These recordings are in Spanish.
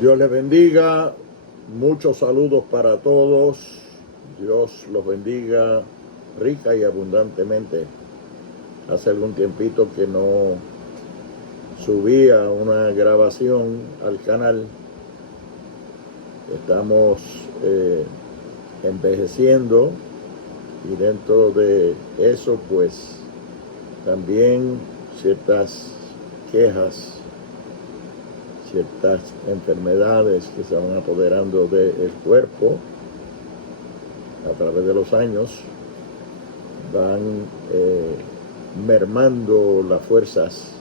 Dios les bendiga, muchos saludos para todos, Dios los bendiga rica y abundantemente. Hace algún tiempito que no subía una grabación al canal, estamos envejeciendo y dentro de eso pues también ciertas quejas, ciertas enfermedades que se van apoderando del cuerpo a través de los años van mermando las fuerzas,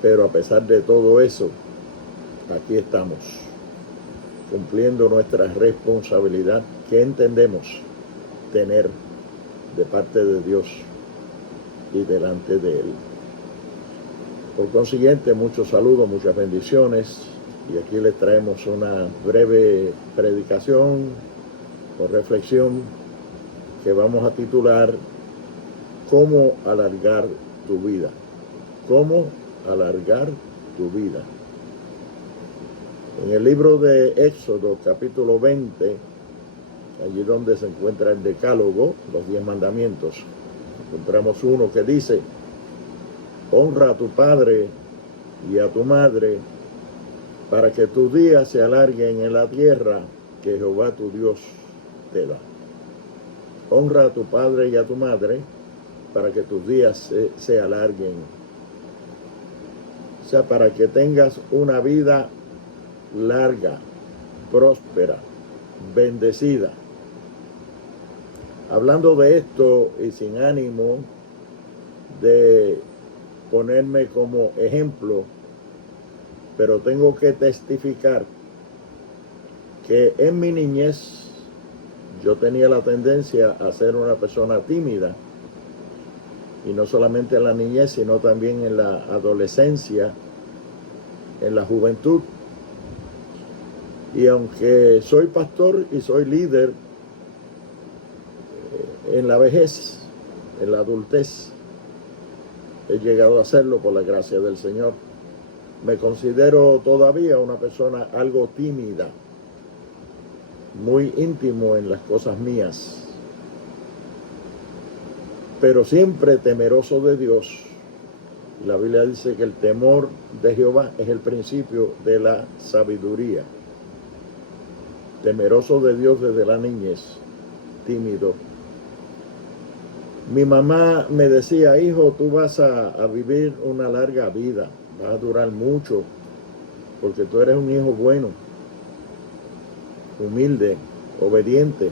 pero a pesar de todo eso, aquí estamos, cumpliendo nuestra responsabilidad que entendemos tener de parte de Dios y delante de Él. Por consiguiente, muchos saludos, muchas bendiciones, y aquí les traemos una breve predicación o reflexión que vamos a titular ¿Cómo alargar tu vida? ¿Cómo alargar tu vida? En el libro de Éxodo, capítulo 20, allí donde se encuentra el Decálogo, los 10 mandamientos, encontramos uno que dice: honra a tu padre y a tu madre, para que tus días se alarguen en la tierra que Jehová tu Dios te da. Honra a tu padre y a tu madre, para que tus días se alarguen. O sea, para que tengas una vida larga, próspera, bendecida. Hablando de esto y sin ánimo de ponerme como ejemplo, pero tengo que testificar que en mi niñez yo tenía la tendencia a ser una persona tímida, y no solamente en la niñez, sino también en la adolescencia, en la juventud. Y aunque soy pastor y soy líder en la vejez, en la adultez, he llegado a hacerlo por la gracia del Señor. Me considero todavía una persona algo tímida, muy íntimo en las cosas mías, pero siempre temeroso de Dios. La Biblia dice que el temor de Jehová es el principio de la sabiduría. Temeroso de Dios desde la niñez, tímido. Mi mamá me decía: hijo, tú vas a vivir una larga vida, vas a durar mucho, porque tú eres un hijo bueno, humilde, obediente,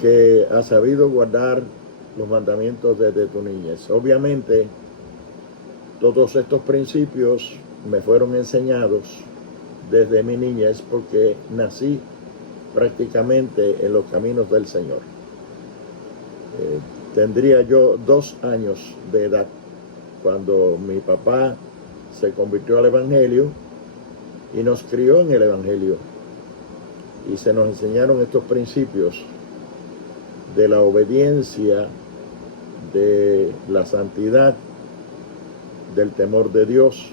que ha sabido guardar los mandamientos desde tu niñez. Obviamente, todos estos principios me fueron enseñados desde mi niñez, porque nací prácticamente en los caminos del Señor. Tendría yo 2 años de edad cuando mi papá se convirtió al Evangelio y nos crió en el Evangelio, y se nos enseñaron estos principios de la obediencia, de la santidad, del temor de Dios,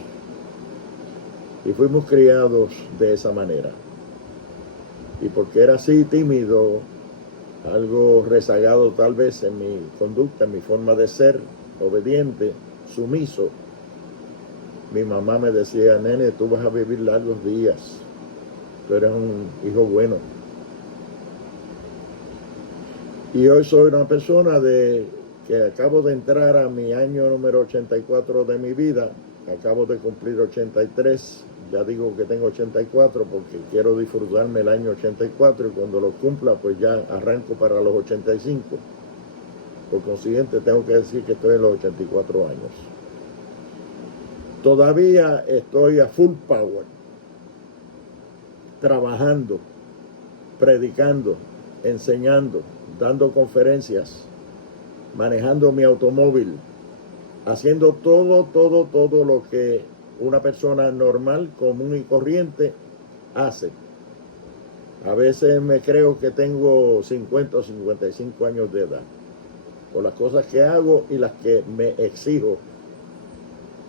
y fuimos criados de esa manera. Y porque era así, tímido, algo rezagado tal vez en mi conducta, en mi forma de ser, obediente, sumiso, mi mamá me decía: nene, tú vas a vivir largos días, tú eres un hijo bueno. Y hoy soy una persona que acabo de entrar a mi año número 84 de mi vida, acabo de cumplir 83, ya digo que tengo 84 porque quiero disfrutarme el año 84, y cuando lo cumpla pues ya arranco para los 85. Por consiguiente tengo que decir que estoy en los 84 años. Todavía estoy a full power, trabajando, predicando, enseñando, dando conferencias, manejando mi automóvil, haciendo todo lo que una persona normal, común y corriente hace. A veces me creo que tengo 50 o 55 años de edad, por las cosas que hago y las que me exijo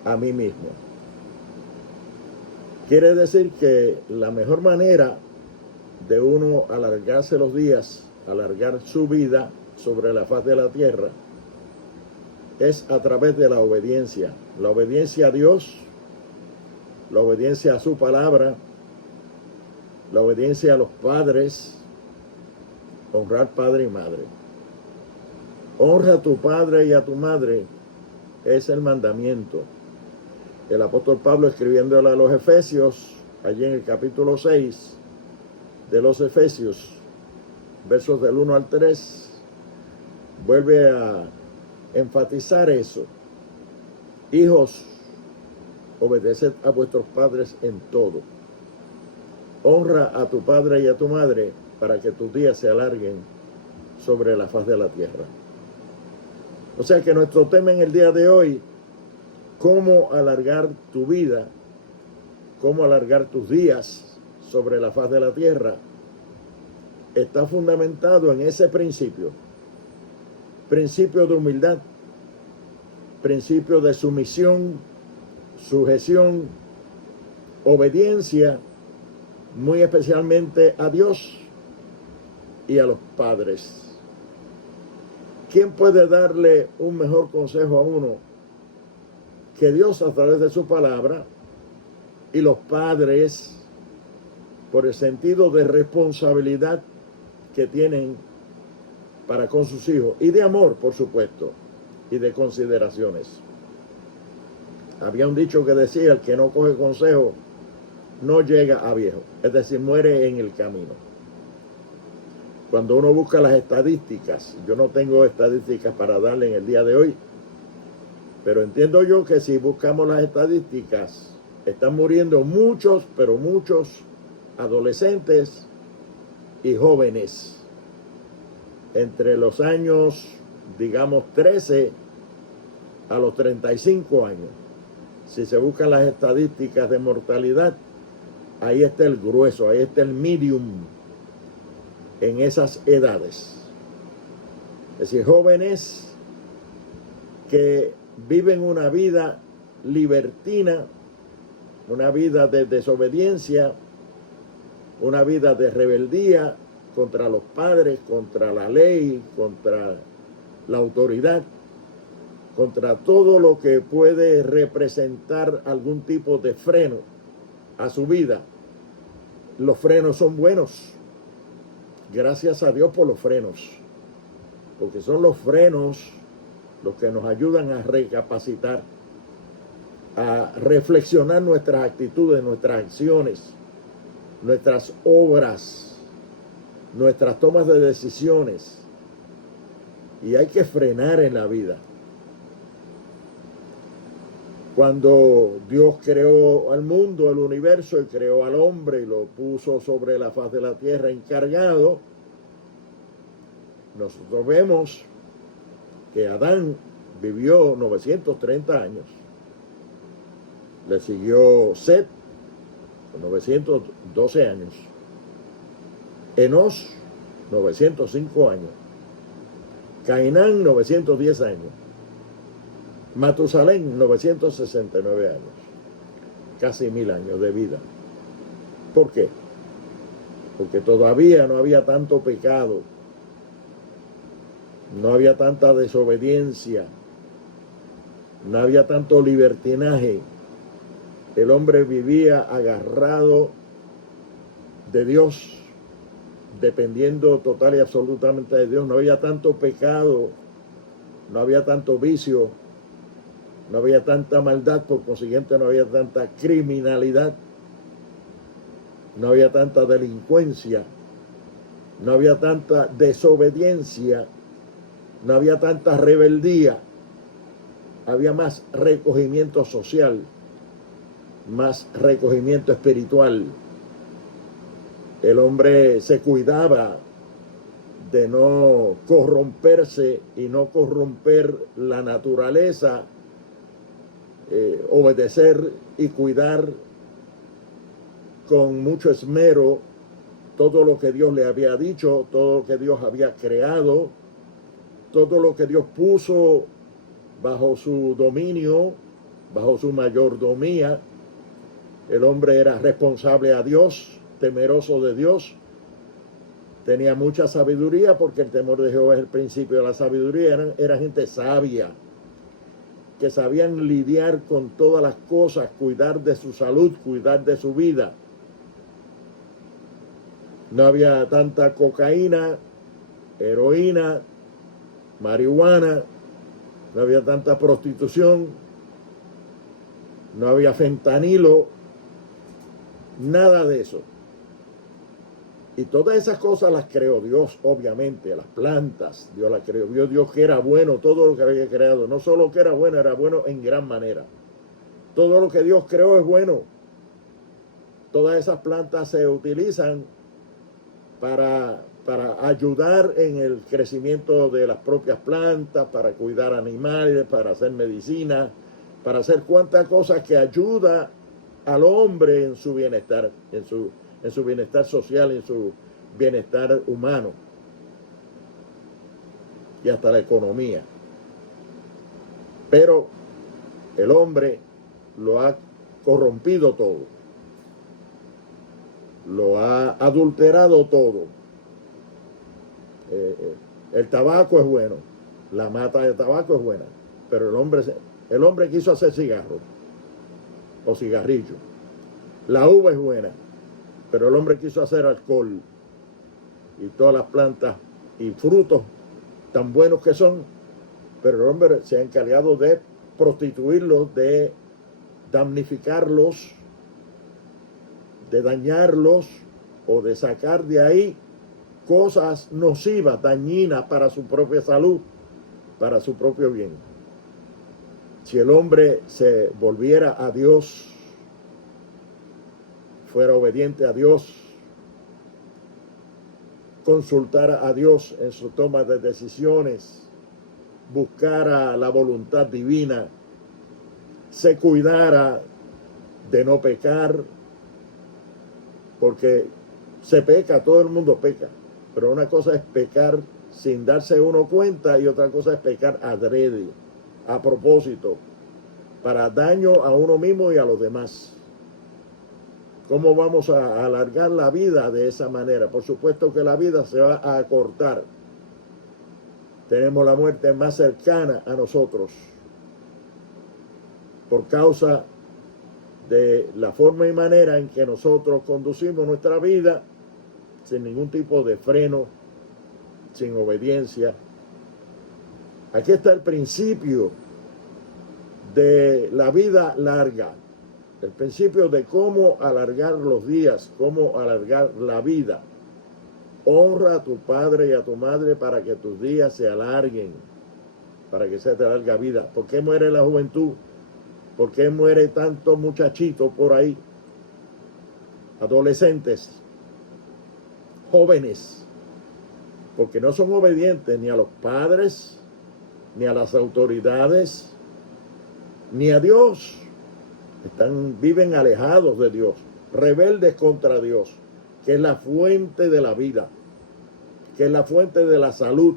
a mí mismo. Quiere decir que la mejor manera de uno alargarse los días, alargar su vida sobre la faz de la tierra, es a través de la obediencia a Dios, la obediencia a su palabra, la obediencia a los padres, honrar padre y madre. Honra a tu padre y a tu madre es el mandamiento. El apóstol Pablo, escribiéndole a los Efesios, allí en el capítulo 6 de los Efesios, versos del 1 al 3, vuelve a enfatizar eso. Hijos, obedeced a vuestros padres en todo. Honra a tu padre y a tu madre para que tus días se alarguen sobre la faz de la tierra. O sea que nuestro tema en el día de hoy, cómo alargar tu vida, cómo alargar tus días sobre la faz de la tierra, está fundamentado en ese principio. Principio de humildad, principio de sumisión, sujeción, obediencia, muy especialmente a Dios y a los padres. ¿Quién puede darle un mejor consejo a uno que Dios a través de su palabra y los padres por el sentido de responsabilidad que tienen para con sus hijos y de amor, por supuesto, y de consideraciones? Había un dicho que decía: el que no coge consejo no llega a viejo, es decir, muere en el camino. Cuando uno busca las estadísticas, yo no tengo estadísticas para darle en el día de hoy, pero entiendo yo que si buscamos las estadísticas, están muriendo muchos, pero muchos adolescentes y jóvenes entre los años, digamos, 13 a los 35 años. Si se buscan las estadísticas de mortalidad, ahí está el grueso, ahí está el medium en esas edades. Es decir, jóvenes que viven una vida libertina, una vida de desobediencia, una vida de rebeldía contra los padres, contra la ley, contra la autoridad, contra todo lo que puede representar algún tipo de freno a su vida. Los frenos son buenos. Gracias a Dios por los frenos, porque son los frenos los que nos ayudan a recapacitar, a reflexionar nuestras actitudes, nuestras acciones, nuestras obras, nuestras tomas de decisiones. Y hay que frenar en la vida. Cuando Dios creó al mundo, el universo, y creó al hombre y lo puso sobre la faz de la tierra encargado, nosotros vemos que Adán vivió 930 años. Le siguió Set, con 912 años. Enos, 905 años. Cainán, 910 años. Matusalén, 969 años. Casi 1000 años de vida. ¿Por qué? Porque todavía no había tanto pecado, no había tanta desobediencia, no había tanto libertinaje. El hombre vivía agarrado de Dios, dependiendo total y absolutamente de Dios. No había tanto pecado, no había tanto vicio, no había tanta maldad, por consiguiente no había tanta criminalidad, no había tanta delincuencia, no había tanta desobediencia, no había tanta rebeldía. Había más recogimiento social, más recogimiento espiritual. El hombre se cuidaba de no corromperse y no corromper la naturaleza, obedecer y cuidar con mucho esmero todo lo que Dios le había dicho, todo lo que Dios había creado, todo lo que Dios puso bajo su dominio, bajo su mayordomía. El hombre era responsable a Dios, temeroso de Dios. Tenía mucha sabiduría, porque el temor de Jehová es el principio de la sabiduría. Era gente sabia, que sabían lidiar con todas las cosas, cuidar de su salud, cuidar de su vida. No había tanta cocaína, heroína, marihuana, no había tanta prostitución, no había fentanilo, nada de eso. Y todas esas cosas las creó Dios, obviamente, las plantas, Dios las creó. Vio Dios que era bueno todo lo que había creado. No solo que era bueno en gran manera. Todo lo que Dios creó es bueno. Todas esas plantas se utilizan para ayudar en el crecimiento de las propias plantas, para cuidar animales, para hacer medicina, para hacer cuantas cosas que ayuda al hombre en su bienestar, en su bienestar social, en su bienestar humano y hasta la economía. Pero el hombre lo ha corrompido todo, lo ha adulterado todo. El tabaco es bueno, la mata de tabaco es buena, pero el hombre quiso hacer cigarro o cigarrillo. La uva es buena, pero el hombre quiso hacer alcohol. Y todas las plantas y frutos tan buenos que son, pero el hombre se ha encargado de prostituirlos, de damnificarlos, de dañarlos o de sacar de ahí cosas nocivas, dañinas para su propia salud, para su propio bien. Si el hombre se volviera a Dios, fuera obediente a Dios, consultara a Dios en su toma de decisiones, buscara la voluntad divina, se cuidara de no pecar, porque se peca, todo el mundo peca, pero una cosa es pecar sin darse uno cuenta y otra cosa es pecar adrede, a propósito, para daño a uno mismo y a los demás. ¿Cómo vamos a alargar la vida de esa manera? Por supuesto que la vida se va a acortar. Tenemos la muerte más cercana a nosotros por causa de la forma y manera en que nosotros conducimos nuestra vida sin ningún tipo de freno, sin obediencia. Aquí está el principio de la vida larga, el principio de cómo alargar los días, cómo alargar la vida. Honra a tu padre y a tu madre para que tus días se alarguen, para que se te larga vida. ¿Por qué muere la juventud? ¿Por qué muere tanto muchachito por ahí? Adolescentes, jóvenes, porque no son obedientes ni a los padres, ni a las autoridades, ni a Dios. Viven alejados de Dios, rebeldes contra Dios, que es la fuente de la vida, que es la fuente de la salud,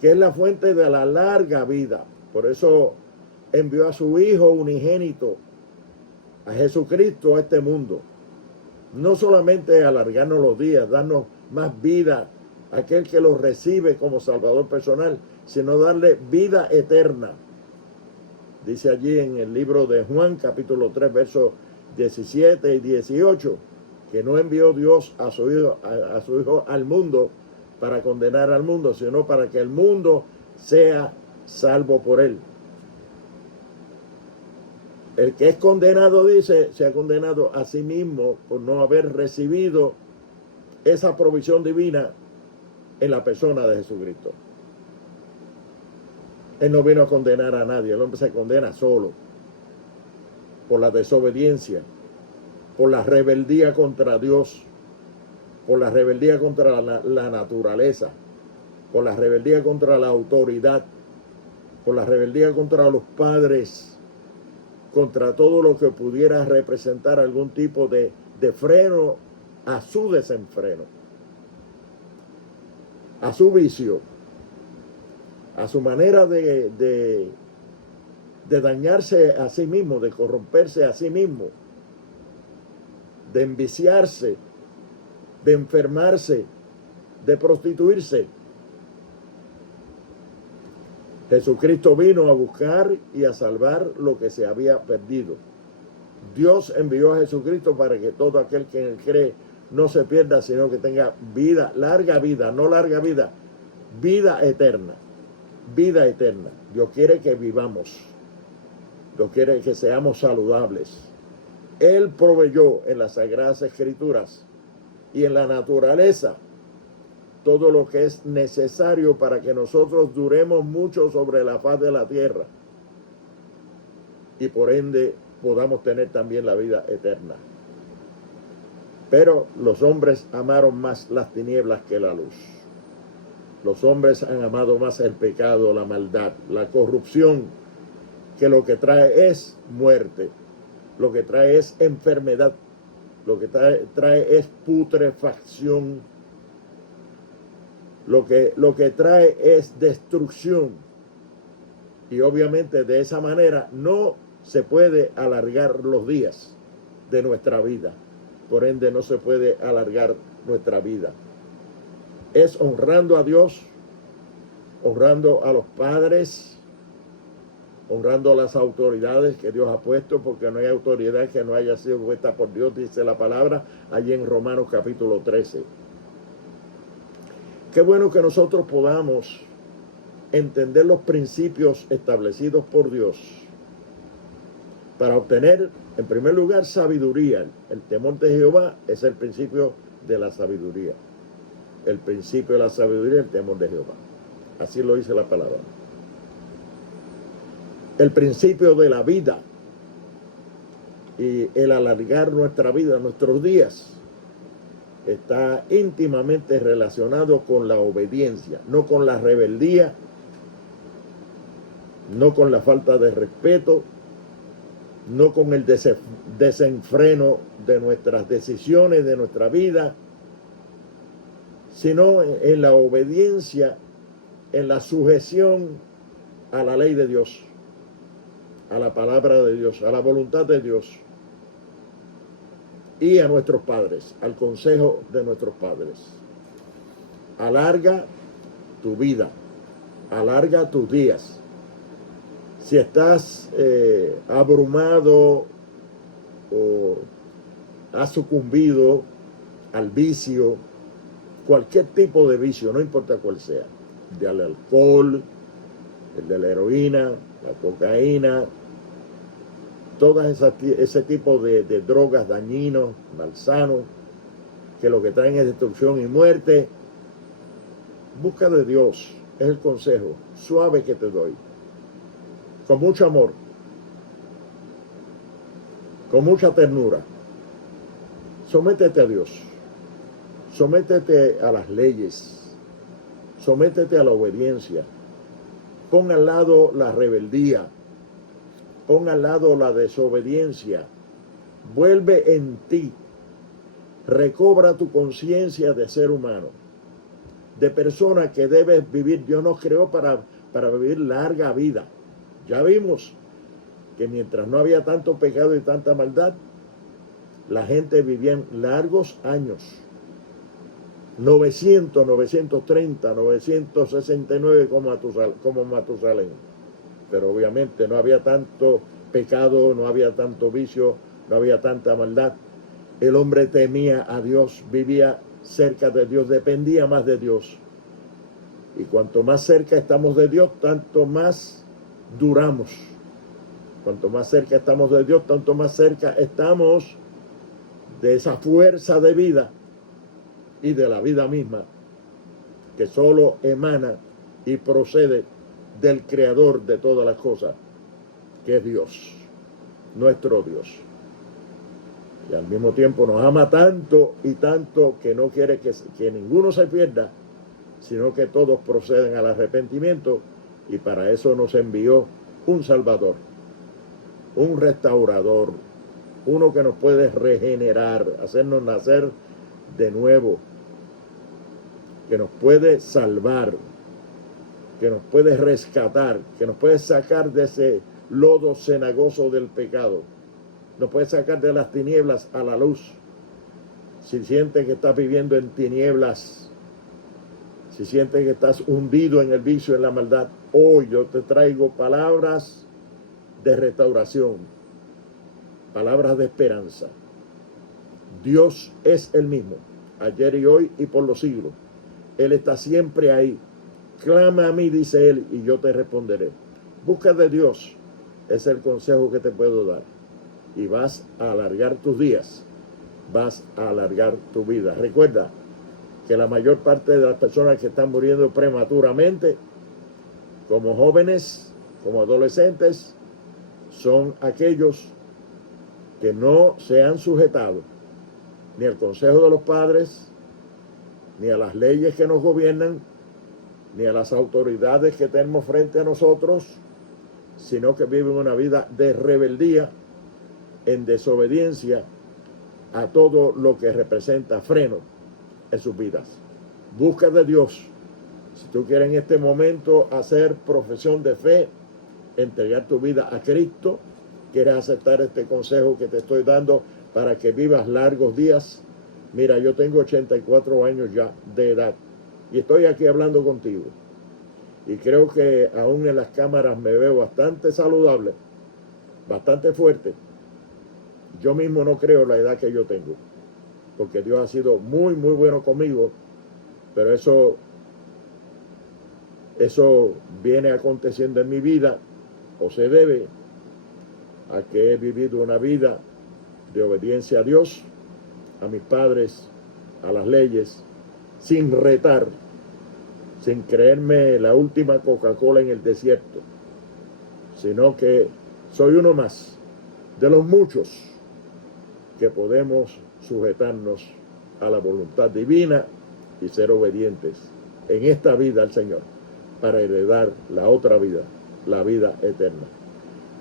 que es la fuente de la larga vida. Por eso envió a su Hijo unigénito, a Jesucristo, a este mundo. No solamente alargarnos los días, darnos más vida a aquel que lo recibe como Salvador personal, sino darle vida eterna. Dice allí en el libro de Juan, capítulo 3, versos 17 y 18, que no envió Dios a su Hijo al mundo para condenar al mundo, sino para que el mundo sea salvo por él. El que es condenado, dice, se ha condenado a sí mismo por no haber recibido esa provisión divina en la persona de Jesucristo. Él no vino a condenar a nadie, el hombre se condena solo por la desobediencia, por la rebeldía contra Dios, por la rebeldía contra la naturaleza, por la rebeldía contra la autoridad, por la rebeldía contra los padres, contra todo lo que pudiera representar algún tipo de freno a su desenfreno, a su vicio, a su manera de dañarse a sí mismo, de corromperse a sí mismo, de enviciarse, de enfermarse, de prostituirse. Jesucristo vino a buscar y a salvar lo que se había perdido. Dios envió a Jesucristo para que todo aquel que en él cree no se pierda, sino que tenga vida, larga vida, no larga vida, vida eterna. Vida eterna. Dios quiere que vivamos. Dios quiere que seamos saludables. Él proveyó en las Sagradas Escrituras y en la naturaleza todo lo que es necesario para que nosotros duremos mucho sobre la faz de la tierra y por ende podamos tener también la vida eterna. Pero los hombres amaron más las tinieblas que la luz. Los hombres han amado más el pecado, la maldad, la corrupción, que lo que trae es muerte, lo que trae es enfermedad, lo que trae es putrefacción, lo que trae es destrucción. Y obviamente de esa manera no se puede alargar los días de nuestra vida. Por ende no se puede alargar nuestra vida. Es honrando a Dios, honrando a los padres, honrando a las autoridades que Dios ha puesto, porque no hay autoridad que no haya sido puesta por Dios, dice la palabra allí en Romanos capítulo 13. Qué bueno que nosotros podamos entender los principios establecidos por Dios para obtener, en primer lugar, sabiduría. El temor de Jehová es el principio de la sabiduría. El principio de la sabiduría es el temor de Jehová. Así lo dice la palabra. El principio de la vida y el alargar nuestra vida, nuestros días, está íntimamente relacionado con la obediencia, no con la rebeldía, no con la falta de respeto, no con el desenfreno de nuestras decisiones, de nuestra vida, sino en la obediencia, en la sujeción a la ley de Dios, a la palabra de Dios, a la voluntad de Dios y a nuestros padres, al consejo de nuestros padres. Alarga tu vida, alarga tus días. Si estás abrumado o has sucumbido al vicio, cualquier tipo de vicio, no importa cuál sea, del alcohol, el de la heroína, la cocaína, todas ese tipo de drogas dañinos, malsanos, que lo que traen es destrucción y muerte, busca de Dios, es el consejo suave que te doy, con mucho amor, con mucha ternura. Sométete a Dios, sométete a las leyes, sométete a la obediencia, pon al lado la rebeldía, pon al lado la desobediencia, vuelve en ti, recobra tu conciencia de ser humano, de persona que debes vivir. Dios nos creó para vivir larga vida. Ya vimos que mientras no había tanto pecado y tanta maldad, la gente vivía en largos años. 900, 930, 969 como Matusalén. Pero obviamente no había tanto pecado, no había tanto vicio, no había tanta maldad. El hombre temía a Dios, vivía cerca de Dios, dependía más de Dios. Y cuanto más cerca estamos de Dios, tanto más duramos. Cuanto más cerca estamos de Dios, tanto más cerca estamos de esa fuerza de vida y de la vida misma, que solo emana y procede del Creador de todas las cosas, que es Dios, nuestro Dios. Y al mismo tiempo nos ama tanto y tanto que no quiere que ninguno se pierda, sino que todos proceden al arrepentimiento, y para eso nos envió un Salvador, un restaurador, uno que nos puede regenerar, hacernos nacer de nuevo, que nos puede salvar, que nos puede rescatar, que nos puede sacar de ese lodo cenagoso del pecado, nos puede sacar de las tinieblas a la luz, Si sientes que estás viviendo en tinieblas, si sientes que estás hundido en el vicio, en la maldad, hoy yo te traigo palabras de restauración, palabras de esperanza. Dios es el mismo, ayer y hoy y por los siglos. Él está siempre ahí. Clama a mí, dice Él, y yo te responderé. Busca de Dios, es el consejo que te puedo dar. Y vas a alargar tus días, vas a alargar tu vida. Recuerda que la mayor parte de las personas que están muriendo prematuramente, como jóvenes, como adolescentes, son aquellos que no se han sujetado ni al consejo de los padres, ni a las leyes que nos gobiernan, ni a las autoridades que tenemos frente a nosotros, sino que viven una vida de rebeldía, en desobediencia a todo lo que representa freno en sus vidas. Busca de Dios. Si tú quieres en este momento hacer profesión de fe, entregar tu vida a Cristo, quieres aceptar este consejo que te estoy dando para que vivas largos días. Mira, yo tengo 84 años ya de edad y estoy aquí hablando contigo. Y creo que aún en las cámaras me veo bastante saludable, bastante fuerte. Yo mismo no creo la edad que yo tengo, porque Dios ha sido muy, muy bueno conmigo, pero eso viene aconteciendo en mi vida, o se debe a que he vivido una vida de obediencia a Dios, a mis padres, a las leyes, sin retar, sin creerme la última Coca-Cola en el desierto, sino que soy uno más de los muchos que podemos sujetarnos a la voluntad divina y ser obedientes en esta vida al Señor para heredar la otra vida, la vida eterna.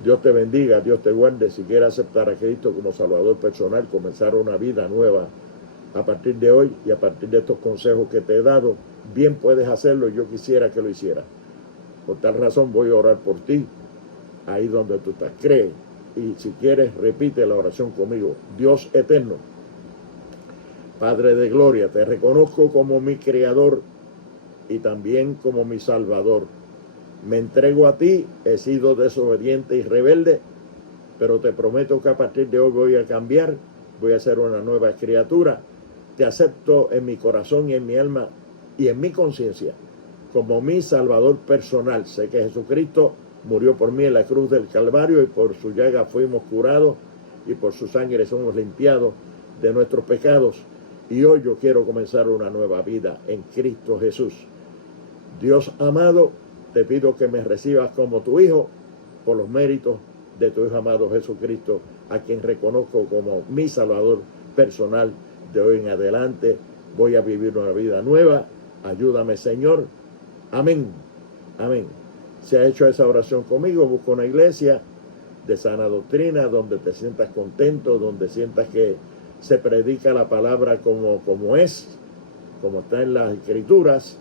Dios te bendiga, Dios te guarde. Si quieres aceptar a Cristo como Salvador personal, comenzar una vida nueva a partir de hoy y a partir de estos consejos que te he dado, bien puedes hacerlo. Yo quisiera que lo hicieras. Por tal razón voy a orar por ti, ahí donde tú estás. Cree, y si quieres, repite la oración conmigo. Dios eterno, Padre de gloria, te reconozco como mi Creador y también como mi Salvador. Me entrego a ti, he sido desobediente y rebelde, pero te prometo que a partir de hoy voy a cambiar, voy a ser una nueva criatura. Te acepto en mi corazón y en mi alma y en mi conciencia como mi Salvador personal. Sé que Jesucristo murió por mí en la cruz del Calvario y por su llaga fuimos curados y por su sangre somos limpiados de nuestros pecados. Y hoy yo quiero comenzar una nueva vida en Cristo Jesús. Dios amado, te pido que me recibas como tu Hijo por los méritos de tu Hijo amado Jesucristo, a quien reconozco como mi Salvador personal. De hoy en adelante voy a vivir una vida nueva. Ayúdame, Señor. Amén. Amén. Si has hecho esa oración conmigo, busca una iglesia de sana doctrina donde te sientas contento, donde sientas que se predica la palabra como es, como está en las Escrituras,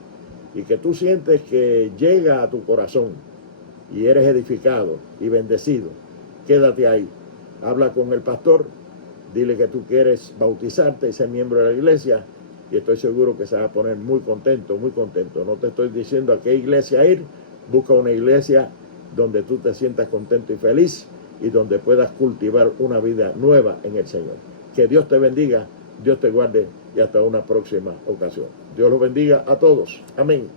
y que tú sientes que llega a tu corazón y eres edificado y bendecido. Quédate ahí. Habla con el pastor, dile que tú quieres bautizarte y ser miembro de la iglesia, y estoy seguro que se va a poner muy contento, muy contento. No te estoy diciendo a qué iglesia ir. Busca una iglesia donde tú te sientas contento y feliz y donde puedas cultivar una vida nueva en el Señor. Que Dios te bendiga, Dios te guarde y hasta una próxima ocasión. Dios los bendiga a todos. Amén.